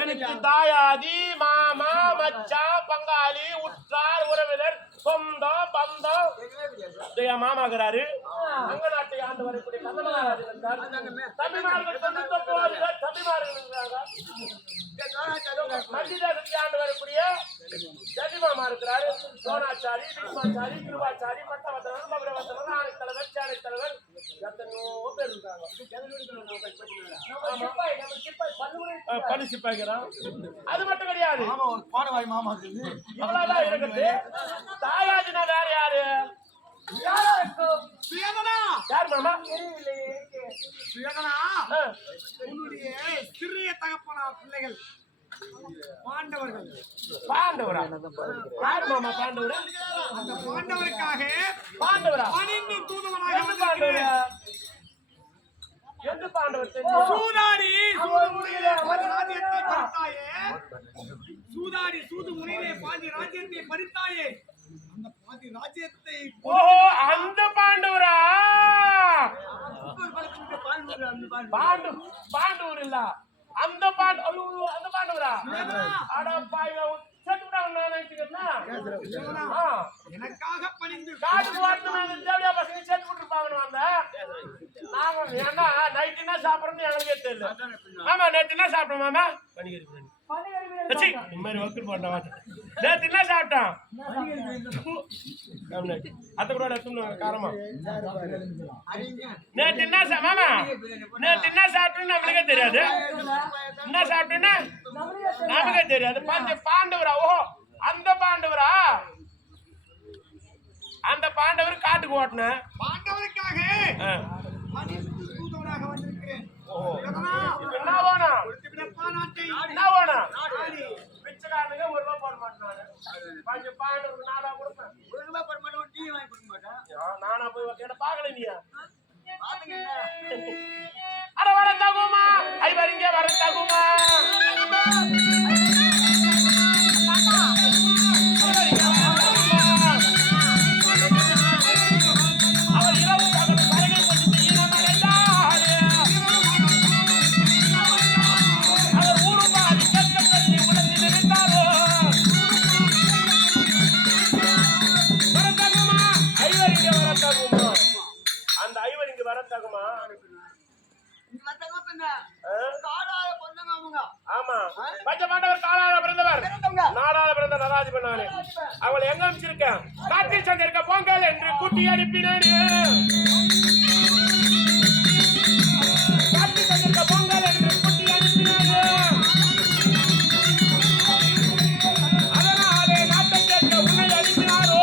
எனக்கு தாயாதி மாமா மச்சா பங்காளி உற்றார் உறவினர் சொந்தம் பந்தம் என் மாமாக்குறாரு அங்க நாட்டை ஆண்டு வரக்கூடிய கந்தமகாராஜர் இருக்கார். தம்பிமார்கள் 99 பேர் தம்பிமார்கள் இருக்கிறாங்க. மத்தியதேசத்தை ஆண்டு வரக்கூடிய ஜெயமாமா இருக்கிறாரு. சோனாச்சாரி பீஷ்மாச்சாரி கிருபாச்சாரி பட்டவர்த்தனர் மகுடவர்த்தனர் ஆணைத்தலைவர் சேனைத்தலைவர் எத்தனையோ பேர் இருக்காங்க. பள்ளி சிப்பாய்க்கிறான். அது மட்டும் கிடையாது, இவ்வளவுதான் இருக்குது. தாயாஜினா வேற யாரு? யார் மாமா? உன்னுடைய சிறிய தகப்பனா பிள்ளைகள் பாண்டவர்கள். பாண்டவரா? யார் மாமா பாண்டவரா? அந்த பாண்டவருக்காக பாண்டவரா? பணிந்து தூதுவனாக பாண்டவரா? எந்த பாண்டவர்? சூதாடி சூது முனையிலே ராஜ்யத்தை பறித்தாயே. சூதாடி சூது முனையிலே பாதி ராஜ்யத்தை பறித்தாயே. அந்த பாதி ராஜ்யத்தை அந்த பாண்டவரா? பாண்டவர் இல்ல, அந்த பாண்டவரா? எனக்காக பணிந்து காட்டுக்கு வரணும் தேவையா பசங்க சேர்த்து விட்டுருப்பாங்க. நாங்க ஏன்னா நைட்டு என்ன சாப்பிடறோம்னு எனக்கே தெரியல. ஆமா நேற்று என்ன சாப்பிட்டோம் மாமா? பனிகறி. இந்த மாதிரி ஒர்க்கு போட்டோம். நேற்று என்ன சாப்பிட்டோம்? அத்தை கூட காரமா. நேற்று என்ன மாமா? நேற்று என்ன சாப்பிட்டோம்னு நம்மளுக்கே தெரியாது. என்ன சாப்பிட்டோன்னா நமக்கே தெரியாது. பாண்டவரா? ஓஹோ அந்த பாண்டவரா? அந்த பாண்டவர் காட்டுக்கு ஓட்டின பாண்டவருக்காக தூதுவனாக வந்திருக்கிறேன். என்ன வேணும்? என்ன வேணும்? பிச்சைக்காரனுக்கு ₹1 போட மாட்டேன். கொஞ்சம் பாண்டவர் நானா கொடுப்பேன். ₹1 போட மாட்டேன். ஒரு டீ வாங்கி கொடுக்க மாட்டேன். நானா போய் என்ன பாக்கல நீ? அட வர தகுமா? ஐவரிங்க வர தகுமா? அவளை எங்க அமைச்சிருக்கேன்? காட்டில் சந்திருக்க பொங்கல் என்று கூட்டி அனுப்பினாரு. காட்டில் சந்திருக்க பொங்கல் என்று கூட்டி அனுப்பினாரு. அதனாலே நாட்டை கேட்க உன்னை அனுப்பினாரோ?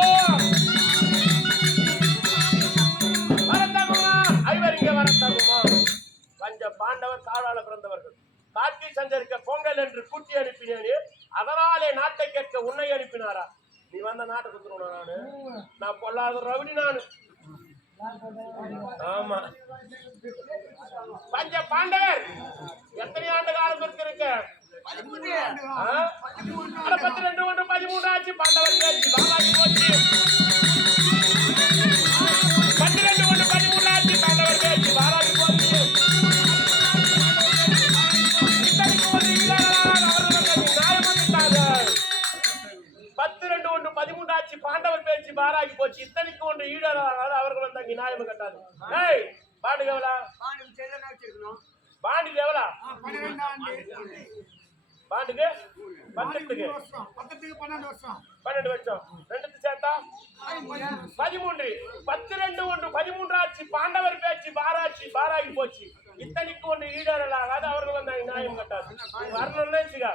வரத்தகுமா? ஐவரிங்க வரத்தகுமா? பஞ்ச பாண்டவர் காலால பிறந்தவர்கள். காட்டில் சஞ்சரிக்க பொங்கல் என்று கூட்டி அனுப்பினேன். அதனாலே நாட்டை கேட்க உன்னை அனுப்பினாரா? நீ வந்த நாட்டை குத்துருவா? நான் பொல்லாத ரவுடி நானு. ஆமா பஞ்ச பாண்டவர் எத்தனை ஆண்டு காலம் இருக்க? 12 1 13 ஆச்சு. பாண்டவர் பேச்சு பாலாஜி போச்சு. 12 1 13 ஆச்சு. பாண்டவர் பேச்சு பாலாஜி போச்சு. பாண்டவர் பேச்சு பாராகி போச்சு. இத்தனைக்கு ஒன்று ஈடாக அவர்கள் வந்தாங்க. நியாயம் கட்டாது. பாண்டுக்கு எவ்வளா? பாண்டுக்கு எவ்வளா? 12 வருஷம். ரெண்டு சேர்த்தா 13. 12 1 13 ஆச்சு. பாண்டவர் பேச்சு பாராகி போச்சு. இத்தனைக்கு ஒன்று ஈடாக அவர்கள் வந்தாங்க. நியாயம் கட்டாது. வரணும்னு வச்சுக்கா.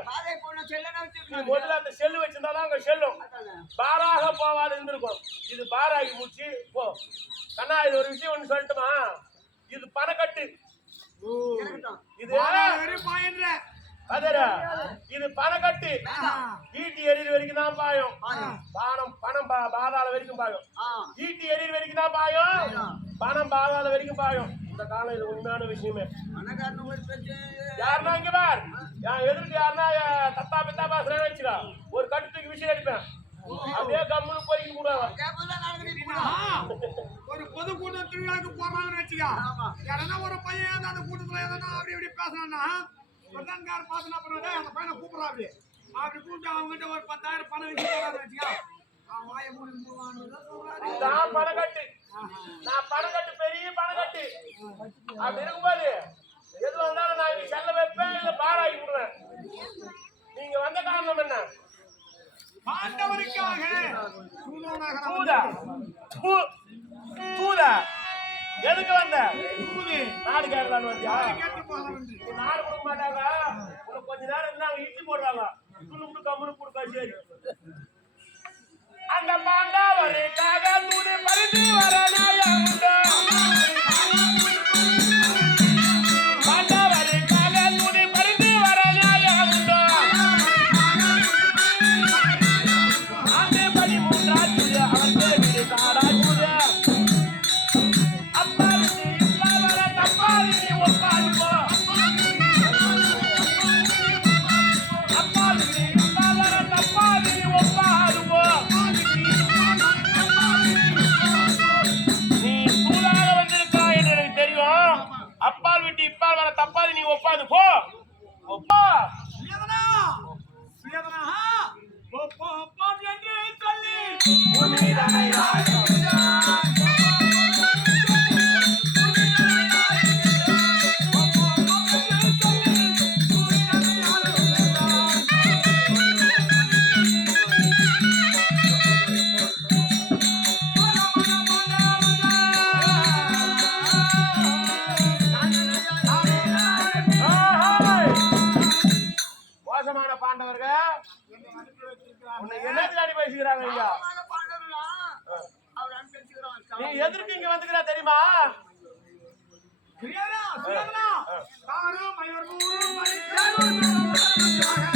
முதல்ல அந்த செல்லு வச்சிருந்தாலும் அங்க செல்லும். பாராக போவாது இருந்திருக்கும். இது பாராகி போச்சு. போ கண்ணா, இது ஒரு விஷயம் ஒண்ணு சொல்லட்டுமா? இது பணக்கட்டு. இது இது பணக்கட்டு. ஈட்டி எரியிற வரைக்கும் தான் பாயும். பணம் பாதாள வரைக்கும் பாயும். ஈட்டி எரியிற வரைக்கும் தான் பாயும். பணம் பாதாள வரைக்கும் பாயும். இந்த காலம் இது உண்மையான விஷயமே. யாருன்னா இங்க பார், எதிர்த்து யாருன்னா தத்தா பித்தா பாசுறேன்னு வச்சுக்கா, ஒரு கட்டுக்கு விஷயம் அடிப்பேன். அப்படியே கம்முன்னு போய்க்கு கூடாது. ஒரு பொது கூட்டம் திருவிழாக்கு போறாங்கன்னு வச்சுக்கா, யாரன்னா ஒரு பையன் அந்த கூட்டத்துல எதனா அப்படி இப்படி பேசணும்னா பிரதான்கார் பார்த்தா அப்புறம் அந்த பையனை கூப்பிடுறா அப்படி கூப்பிட்டு அவங்ககிட்ட ஒரு 10,000 பணம் வச்சுக்கோ அவன் வாயை மூடி மூவான்னு சொல்றாரு. நான் பணக்கட்டு நான் பணக்கட்டு பெரிய பணக்கட்டு அப்படி இருக்கும்போது எது வந்தாலும் நான் இங்க செல்ல வைப்பேன் இல்ல பாராகி விடுவேன். நீங்க வந்த காரணம் என்ன? பாண்டவருக்காக தூதா தூதா எதுக்கு வந்த? நாடு கேட்கலான்னு வந்தியா? கேட்டு போகலாம் நாடு கொடுக்க மாட்டாங்க. உனக்கு கொஞ்ச நேரம் இருந்தா அவங்க இட்லி போடுறாங்க. துணுக்கு கம்முனு கொடுக்கா சரி. அந்த பாண்டவருக்காக தூது பறித்து வர நாயம் உண்டு. பாண்டவருக்காக தூது பறித்து வர நாயம் உண்டு. ஆண்டு 13 அவர் கேட்டு தாராஜுது. அப்பாவுக்கு இப்ப வர தப்பாது நீ ஒப்பாதுப்போ. அப்பாவுக்கு இப்ப வர தப்பாது நீ ஒப்பாதுப்போ. நீ தூதாக வந்திருக்கா என்று எனக்கு தெரியும். அப்பால் விட்டு இப்பால் வர தப்பாது நீ ஒப்பாது போ. ஒப்பா சுயதனா சுயதனா ஒப்போ ஒப்பம் என்று சொல்லி மோசமான பாண்டவர்கள் உன்னை என்னத்துக்கு அடி பேசுகிறாங்க ஐயா? நீ எதற்கு இங்க வந்துக்கிறா தெரியுமா? சுயதனா சுயதனா தாரு மயூர் மூரு மணிக்காக